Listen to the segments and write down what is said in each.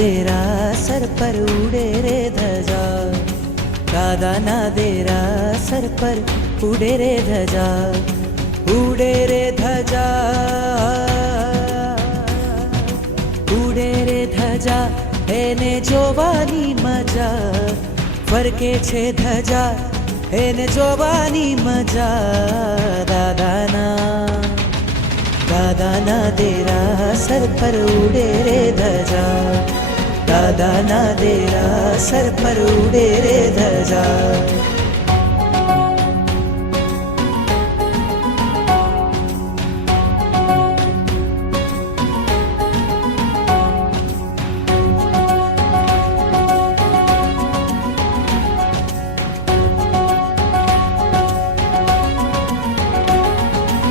तेरा सर पर उड़े रे ध्वजा, दादा ना तेरा सर पर उड़े रे ध्वजा, उड़े रे ध्वजा, उड़े रे ध्वजा, એને જોવાની મજા, ફરકે છે ધજા, એને જોવાની મજા, દાદાના દેરા સર પર ઉડે રે ધજા, દાદાના દેરા સર પર ઉડે રે ધજા.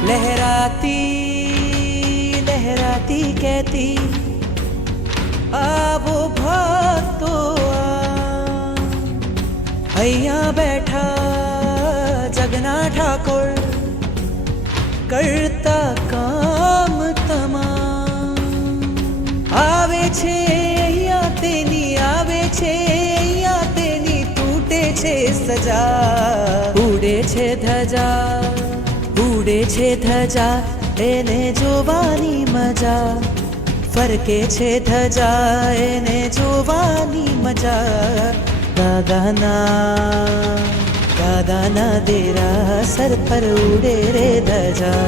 लहराती लहराती कहती आवो भक्तो અહીંયા બેઠા જગના ઠાકોર કરતા કામ તમામ આવે છે અહીંયા તેની, આવે છે અહીંયા તેની, તૂટે છે સજા, ઉડે છે ધજા, ઉડે છે ધજા, એને જોવાની મજા, ફરકે છે ધજા, એને જોવાની મજા, દાદાના દેરા સર પર ઉડે રે ધજા,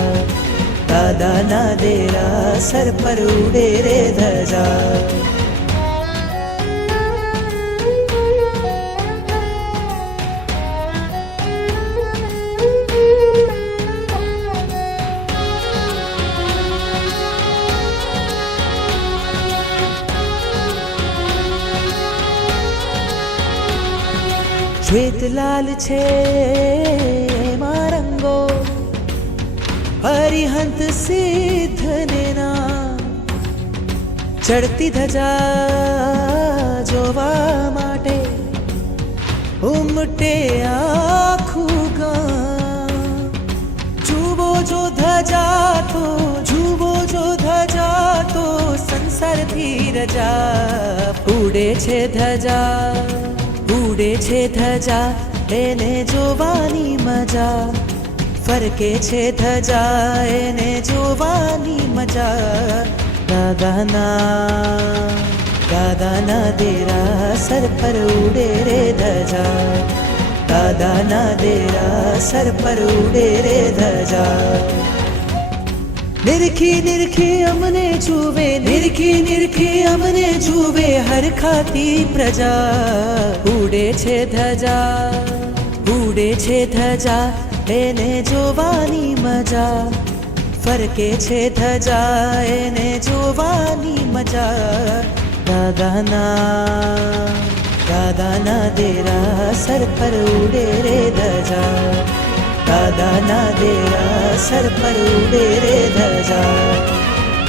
દાદાના દેરા સર પર ઉડે રે ધજા. શ્વેત લાલ છે એમાં રંગો, હરિહંત સિદ્ધને નામ, ચડતી ધજા જોવા માટે ઉમટે આખું ગામ, જુઓ જો ધજા તો, જુઓ જો ધજા તો, સંસારથી રજા, ઉડે છે ધજા, ઉડે છે ધજા, એને જોવાની મજા, ફરકે છે ધજા, એને જોવાની મજા, દાદાના દેરા સર પર ઉડે રે ધજા, દાદાના દેરા સર પર ઉડે રે ધજા. નિરખી નિરખી અમને જુએ, નિરખી નિરખી અમને જુએ હરખાતી પ્રજા, ઉડે છે ધજા, ઉડે છે ધજા, એને જોવાની મજા, ફરકે છે ધજા, એને જોવાની મજા, દાદાના દેરા સર પર ઉડે રે ધજા, દાદાના દેરા સર પર ઉડે રે ધજા,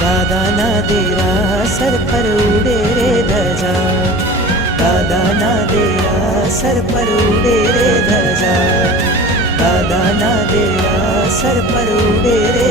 દાદાના દેરા સર પર ઉડે રે ધજા, દાદાના દેરા સર પર ઉડે રે ધજા, દાદાના દેરા સર પર ઉડે રે